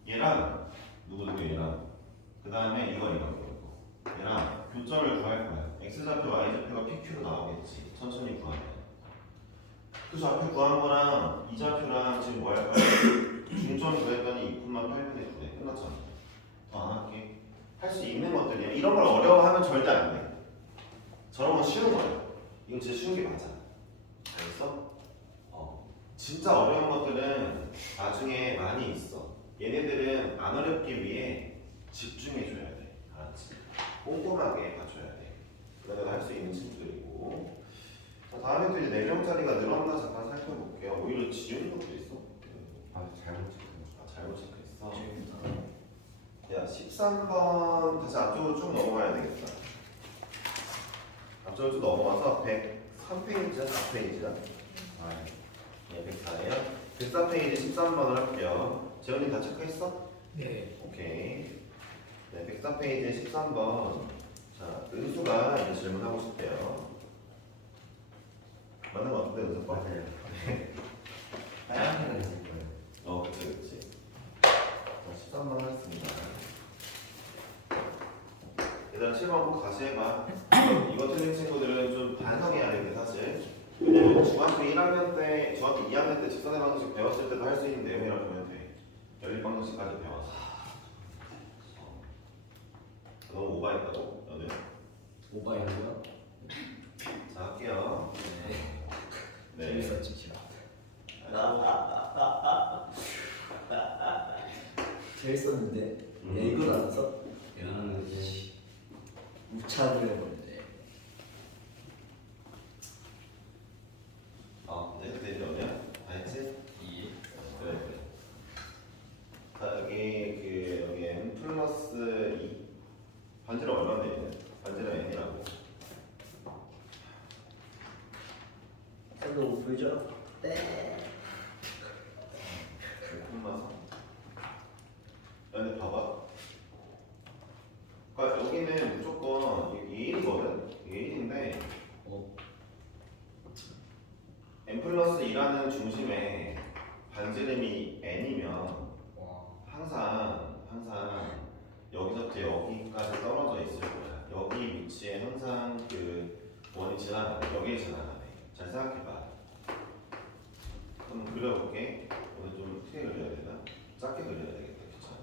얘랑 누구 얘랑 그 다음에 이거 얘랑 교점을 구할 거야. X좌표, Y좌표가 PQ로 나오겠지. 천천히 구하면. 그 좌표 구한 거랑 이 좌표랑 지금 뭐 할 거야? 중점 구했더니 2,8분의 9네. 끝났잖아. 더 안 할게. 할 수 있는 것들이야. 이런 걸 어려워하면 절대 안 돼. 저런 건 쉬운 거야. 이거 진짜 쉬운 게 맞아. 알겠어? 진짜 어려운 것들은 나중에 많이 있어. 얘네들은 안 어렵기 위해 집중해줘야 돼. 알았지? 꼼꼼하게 봐줘야 돼. 그러면 할 수 있는 친구들이고. 자, 다음에 또 이제 4명짜리가 늘었나 잠깐 살펴볼게요. 오히려 지운 것도 있어. 잘못 찍었어. 잘못 체크했어. 야, 13번 다시 앞쪽으로 쭉 넘어가야 되겠다. 앞쪽으로 쭉 넘어가서 103페이지야, 4페이지야? 네, 104예요. 104페이지 13번을 할게요. 재현이 다 체크했어? 네. 오케이. 네, 104페이지 13번. 자, 은수가 이제 질문하고 싶대요. 맞는 거 같은데, 은수 거? 맞아요. 다양하게 있을 거예요. 그치. 자, 13번 하겠습니다. 얘들아, 7번 꼭 다시 해봐. 이거 틀린 친구들은 좀 반성해야 돼, 사실. 왜냐면 중학교 1학년 때, 중학교 2학년 때 직선의 방정식 배웠을 때도 할 수 있는 내용이라 보면 돼. 연립 방정식까지 배웠어. 너무 오버했다고, 너는? 오바이고요. 자, 할게요. 네. 재밌었지, 지금. 재밌었는데 왜 이걸 안 써? 이거는 이제 우차를 해버리네. 이제 이제 어디야? 알지? 그래. 자, 여기 n 플러스 2 반지름 얼마 되냐? 반지름 n이라고. 선도 보여줘? 네. 플러스 2라는 중심에 반지름이 n이면 항상 여기서부터 여기까지 떨어져 있을 거야. 여기 위치에 항상 그 원이 지나가네. 여기에 지나가네. 잘 생각해봐. 한번 그려볼게. 오늘 좀 크게 그려야 되나? 작게 그려야 되겠다. 귀찮아.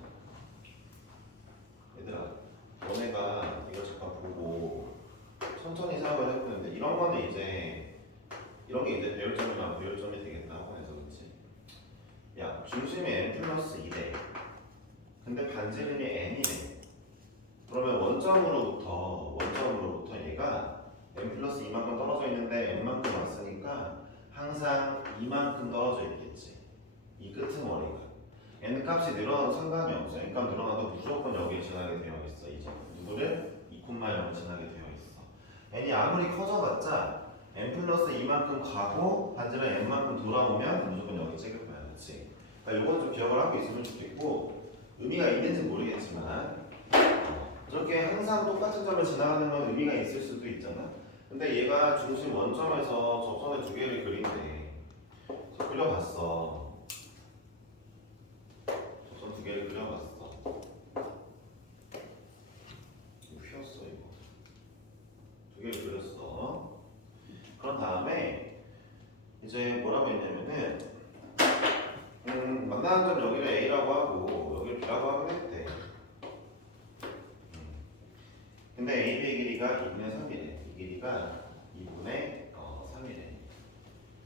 얘들아, 너네가 이거 잠깐 보고 천천히 생각을 해보는데 이런 거는 이제 이런 게 이제 배울 점이랑 배울 점이 되겠다 학원에서. 그렇지? 야, 중심이 n 플러스 2래. 근데 반지름이 n이래. 그러면 원점으로부터 얘가 n 플러스 2만큼 떨어져 있는데 n만큼 왔으니까 항상 2만큼 떨어져 있겠지. 이 끄트머리가. n 값이 늘어나도 상관이 없어. n 값 늘어나도 무조건 여기에 지나게 되어 있어. 이제 누구를 2,0을 지나게 되어 있어. n이 아무리 커져봤자 n 플러스 2만큼 가고 반지름 n만큼 돌아오면 무조건 여기 찍을 거야. 그렇지? 그러니까 이건 좀 기억을 하고 있으면 좋겠고, 의미가 있는지 모르겠지만 저렇게 항상 똑같은 점을 지나가는 건 의미가 있을 수도 있잖아. 근데 얘가 중심 원점에서 접선을 두 개를 그린대. 그래서 그려봤어. 접선 두 개를 그려봤어. 휘었어 이거. 두 개를 그렸어. 그런 다음에 이제 뭐라고 했냐면은 만나는 점 여기를 A라고 하고 여기를 B라고 하긴 했대. 근데 AB의 길이가 2분의 3이래. 이 길이가 2분의 3이래.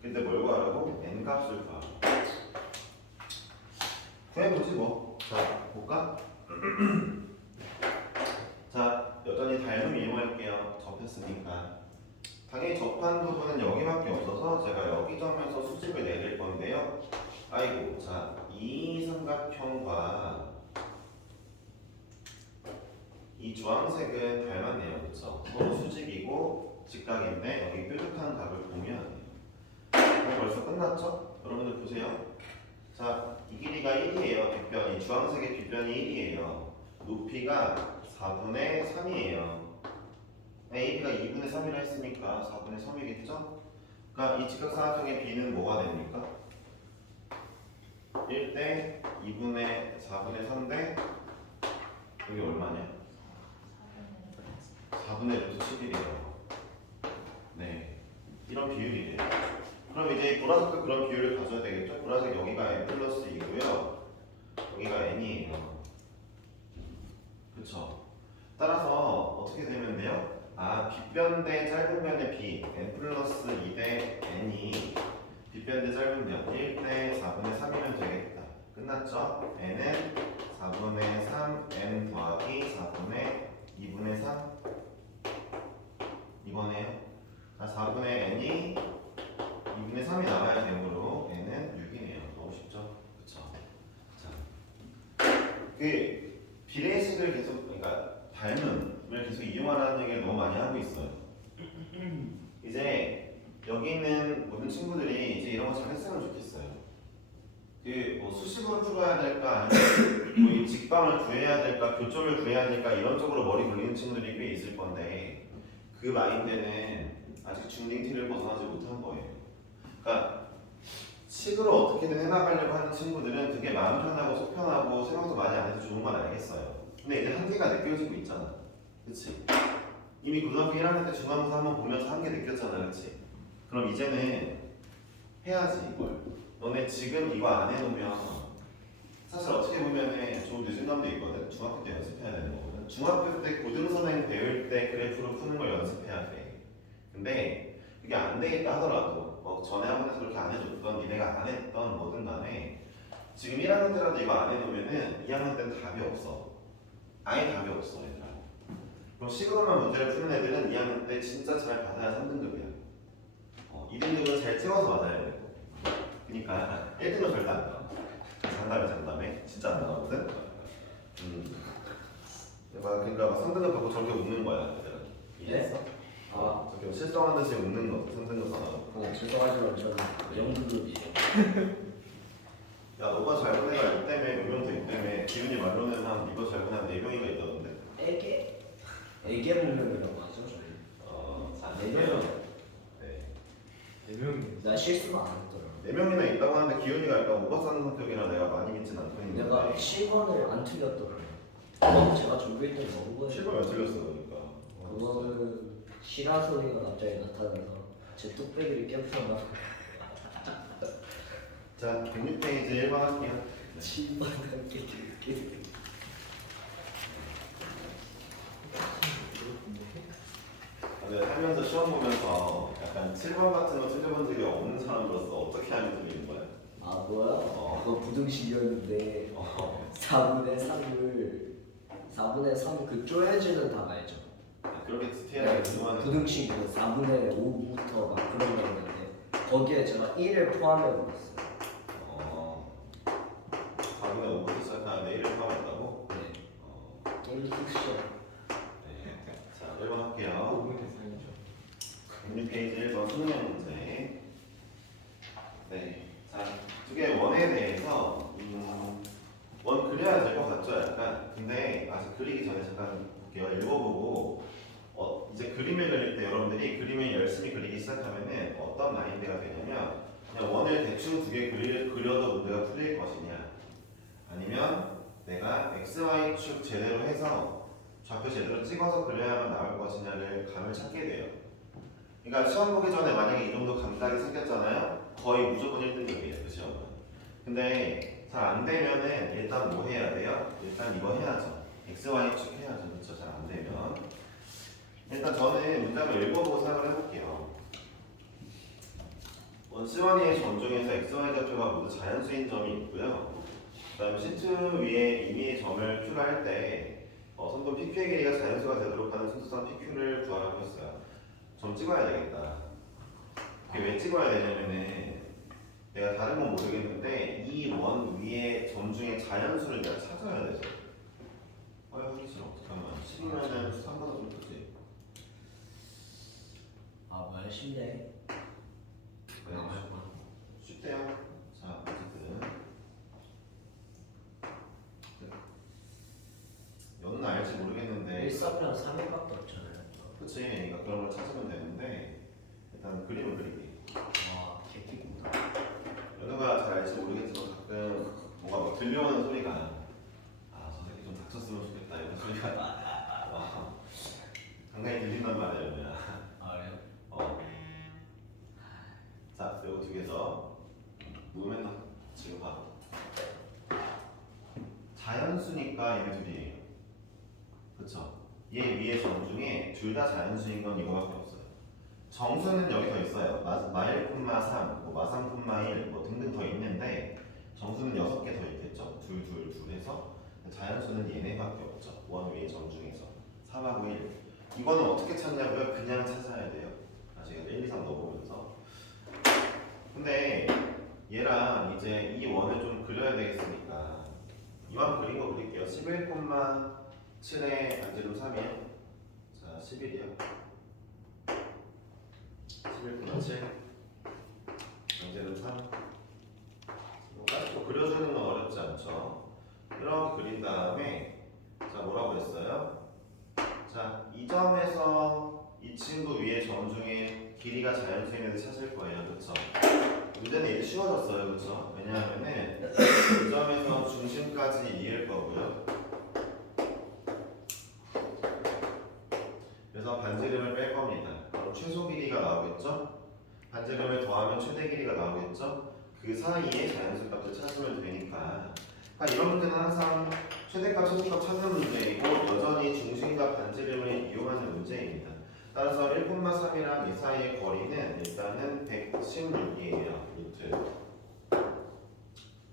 근데 뭘 구하라고? n 값을 구하라고. 구해보지 뭐. 자, 볼까? 자, 여전히 닮음 이용할게요. 접했으니까. 당연히 접한 부분은 여기밖에 없어서 제가 여기 점에서 수직을 내릴 건데요. 아이고, 자, 이 삼각형과 이 주황색은 닮았네요. 그쵸? 서로 수직이고 직각인데 여기 뾰족한 각을 보면 벌써 끝났죠? 여러분들 보세요. 자, 이 길이가 1이에요. 빗변이. 주황색의 빗변이 1이에요. 높이가 4분의 3이에요. AB가 2분의 3이라 했으니까 4분의 3이겠죠? 그러니까 이 직각삼각형의 B는 뭐가 됩니까? 1대 2분의 4분의 3대 여기 얼마냐? 4분의 루트 11이에요. 네, 이런 비율이래요. 그럼 이제 보라색도 그런 비율을 가져야 되겠죠? 보라색 여기가 n 플러스 2고요. 여기가 n이에요. 그쵸? 따라서 어떻게 되면 돼요? 아, 빗변 대 짧은 변의 b n 플러스 2 대 n이 빗변 대 짧은 변 1대 4분의 3이면 되겠다. 끝났죠? n은 4분의 3 n 더하기 4분의 2분의 3 이거네요. 자, 4분의 n이 2분의 3이 나와야 되므로 n은 6이네요. 너무 쉽죠? 그쵸? 자, 그 비례식을 계속, 그러니까 닮음을 계속 이용하라는 얘기를 너무 많이 하고 있어요. 이제 여기 있는 모든 친구들이 이제 이런 거 잘했으면 좋겠어요. 그 뭐 수식으로 풀어야 될까, 아니면 뭐 이 직방을 구해야 될까, 교점을 구해야 될까 이런 쪽으로 머리 굴리는 친구들이 꽤 있을 건데 그 마인드는 아직 중딩티를 벗어나지 못한 거예요. 그러니까 식으로 어떻게든 해나가려고 하는 친구들은 되게 마음 편하고 속 편하고 생각도 많이 안 해도 좋은 건 알겠어요. 근데 이제 한계가 느껴지고 있잖아. 그치? 이미 고등학교 1학년 때 중간고사 한번 보면서 한계 느꼈잖아. 그치? 그럼 이제는 해야지 이걸. 너네 지금 이거 안 해놓으면 사실 어떻게 보면은 좀 늦은 감도 있거든. 중학교 때 연습해야 되는 거거든. 중학교 때 고등선행 배울 때 그래프로 푸는 걸 연습해야 돼. 근데 그게 안 되겠다 하더라도 뭐 전에 학원에서 그렇게 안 해줬던 니네가 안 했던 뭐든 간에 지금 1학년 때라도 이거 안 해놓으면은 2학년 때는 답이 없어. 아예 답이 없어 얘들아. 그럼 식으로만 문제를 푸는 애들은 2학년 때 진짜 잘 받아야 3등급이야. 2등급은 잘 찍어서 맞아야 되고. 그러니까 1등급 절대 안 나와. 장담해 진짜 안 나오거든. 그러니까 막 3등급 받고 저렇게 웃는 거야 얘들아. 이해했어? 아, 저렇게 실성한 듯이 웃는 거 3등급 받아놓고. 죄송하지만 저는 0등급이에요. 야, 너가 잘 보낸 애가 6 때문에 몇 명도 6 때문에 기훈이 말로는 한 이거 잘 보낸 4명이가 있다던데. 애게 문명이라고 하죠 저희. 4명. 네. 4명이 나 실수만 안 했더라. 4명이나 있다고 하는데 기훈이가 약간 오버사는 성격이라 내가 많이 믿진 않거든요. 내가 10번을 안 틀렸더라. 제가 준비했던 거 그거는 7번 왜 틀렸어 그러니까. 그거는 실화 소리가 갑자기 나타나서 제 뚝배기를 깨부숴나. 자 106페이지 1번 할게요. 7번 함께 들게. 근데 살면서 시험 보면서 약간 7번 같은 거 틀려본 적이 없는 사람으로서 어떻게 하면 틀리는 거야? 아 뭐야? 그거 부등식이었는데 어. 4분의 3 그 쪼여지는 답 알죠? 그렇게 디테일하게 궁금한 부등식 4분의 5부터 막 그런 거 있는데 거기에 제가 1을 포함해 버렸어요. 4분의 5부터 시작하는데 1을 포함했다고? 네. 어. 게임 픽션. 네. 자 1번 할게요. 공부 대상이죠. 106페이지 1번 수능형 문제. 네. 자, 두 개의 원에 대해서 원 그려야 될 것 같죠, 약간. 근데 아직 그리기 전에 잠깐 볼게요. 읽어보고 이제 그림을 그릴 때 여러분들이 그림을 열심히 그리기 시작하면은 어떤 마인드가 되냐면 그냥 원을 대충 두 개 그려도 문제가 풀릴 것이냐, 아니면 내가 x, y 축 제대로 해서 좌표 제대로 찍어서 그려야만 나올 것이냐를 감을 찾게 돼요. 그러니까 시험 보기 전에 만약에 이 정도 감각이 생겼잖아요. 거의 무조건 1등급이에요, 그 시험은. 근데 잘 안 되면은 일단 뭐 해야 돼요? 일단 이거 해야죠. x, y 축 해야죠. 그렇죠? 잘 안 되면. 일단 저는 문장을 읽어보고 생각을 해볼게요. 원시원의 전중에서 x, y 좌표가 모두 자연수인 점이 있고요. 그 다음에 시트 위에 임의의 점을 Q로 할 때 선분 PQ의 길이가 자연수가 되도록 하는 순수상 PQ를 구하라고 했어요. 점 찍어야 되겠다. 이게 왜 찍어야 되냐면은 내가 다른 건 모르겠는데 이 원 위에 점 중에 자연수를 내가 찾아야 돼서. 하기 싫어. 잠깐만. 10이면은 3보다 좀 크지. 아 뭐야 쉽네. 네. 쉽대요. 자, 어쨌든 연은 알지 모르겠는데 1사편 3일밖에 없잖아요. 그치. 그러니까 그런 걸 찾으면 되는데 일단 그림을 그리기. 와 개끼구나. 연우가 잘 알지 모르겠지만 가끔 뭔가 막 들려오는 소리가 저 새끼 좀 닥쳤으면 좋겠다 이런 소리가 상당히 들린단 말이야 연우야. 아 그래요? 자 그리고 두 개죠. 무멘터 지금 봐. 자연수니까 얘네 둘이에요. 그쵸? 얘 위에 점 중에 둘 다 자연수인 건 이거밖에 없어요. 정수는 여기 더 있어요. 마일 콤마 3, 마삼 콤마 1 등등 더 있는데 정수는 6개 더 있겠죠. 둘 해서 자연수는 얘네밖에 없죠. 원 위에 점 중에서 3하고 1. 이거는 어떻게 찾냐고요? 그냥 찾아야 돼요. 제가 1, 2, 3 넣어보면서. 근데 얘랑 이제 이 원을 좀 그려야 되겠으니까 이왕 그린 거 그릴게요. 11,7에 반지름 3이에요. 자, 11이요. 11,7 반지름 3. 또 그려주는 건 어렵지 않죠. 이렇게 그린 다음에 자 뭐라고 했어요? 자, 이 점에서 이 친구 위에 점 중에 길이가 자연수인을 찾을 거예요. 그렇죠? 문제는 이제 쉬워졌어요. 그렇죠? 왜냐하면은 이 점에서 중심까지 2일 거고요. 그래서 반지름을 뺄 겁니다. 그럼 최소 길이가 나오겠죠? 반지름을 더하면 최대 길이가 나오겠죠? 그 사이에 자연수 값을 찾으면 되니까. 그러니까 이런 문제는 항상 최대값, 최소값 찾는 문제이고 여전히 중심과 반지름을 이용하는 문제입니다. 따라서 1,3이랑 이 사이의 거리는 일단은 116이에요. 루트.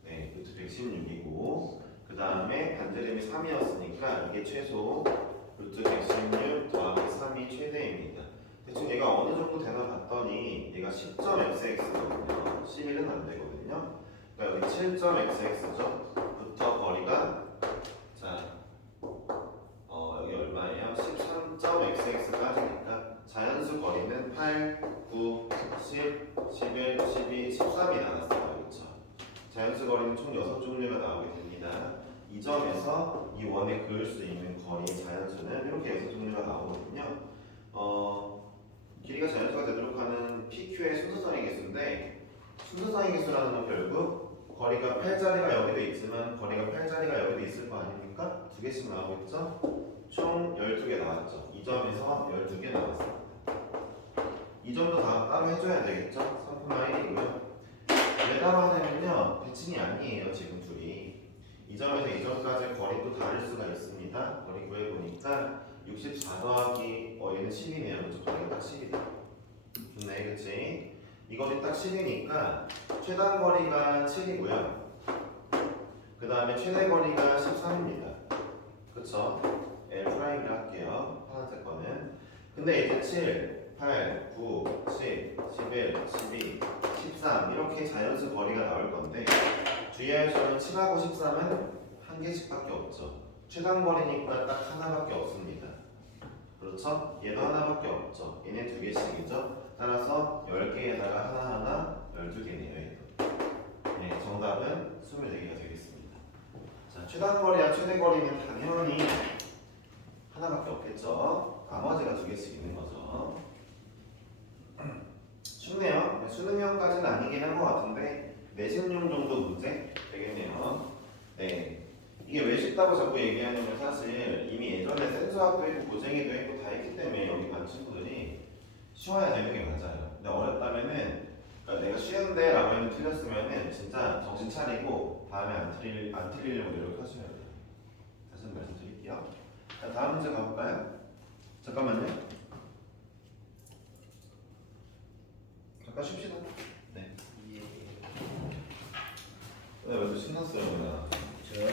네, 루트 116이고 그 다음에 반지름이 3이었으니까 이게 최소 루트 116 더하기 3이 최대입니다. 대충 얘가 어느 정도 되나 봤더니 얘가 10.xx거든요. 11은 안 되거든요. 그러니까 여기 7.xx죠. 부터 거리가 자 여기 얼마예요? 13.xx까지니까 자연수 거리는 8, 9, 10, 11, 12, 13이 나왔어요. 그렇죠? 자연수 거리는 총 6종류가 나오게 됩니다. 이 점에서 이 원에 그을 수 있는 거리 자연수는 이렇게 6종류가 나오거든요. 길이가 자연수가 되도록 하는 PQ의 순서선의 개수인데 순서상의 개수라는 건 결국 거리가 8자리가 여기도 있지만 거리가 8자리가 여기도 있을 거 아닙니까? 두 개씩 나오겠죠? 총 12개 나왔죠. 이 점에서 12개 나왔습니다. 이 점도 다 따로 해줘야 되겠죠? 3분의 1이고요. 왜 따로 하냐면요. 배칭이 아니에요. 지금 둘이. 이 점에서 이 점까지 거리도 다를 수가 있습니다. 거리 구해보니까 64 더하기 얘는 10이네요. 그쵸? 거리가 딱 10이다. 좋네, 그치? 이 거리 딱 10이니까 최단 거리가 7이고요. 그 다음에 최대 거리가 13입니다. 그쵸? L 프라임을 할게요. 파란색 거는. 근데 이제 7, 8, 9, 10, 11, 12, 13 이렇게 자연수 거리가 나올 건데 주의할 점은 7하고 13은 한 개씩밖에 없죠. 최단 거리니까 딱 하나밖에 없습니다. 그렇죠? 얘도 하나밖에 없죠. 얘네 두 개씩이죠. 따라서 10개에다가 하나하나 12개네요. 얘도. 네, 정답은 24개가 되겠습니다. 자, 최단 거리와 최대 거리는 당연히 하나밖에 없겠죠. 나머지가 두 개씩 있는 거죠. 쉽네요. 네, 수능형까지는 아니긴 한 것 같은데 내신용 정도 문제 되겠네요. 네, 이게 왜 쉽다고 자꾸 얘기하냐면 사실 이미 예전에 센수학도 했고 고쟁이도 했고 다 했기 때문에 여기 반 친구들이 쉬워야 되는 게 맞아요. 근데 어렵다면은 그러니까 내가 쉬운데 라고 해서 틀렸으면은 진짜 정신 차리고 다음에 안 틀리려고 노력하셔야 돼요. 다시 한번 말씀드릴게요. 자, 다음 문제 가볼까요? 잠깐만요. 잠깐 쉽시다. 네. 왜 또 신났어요, 그냥. 저요?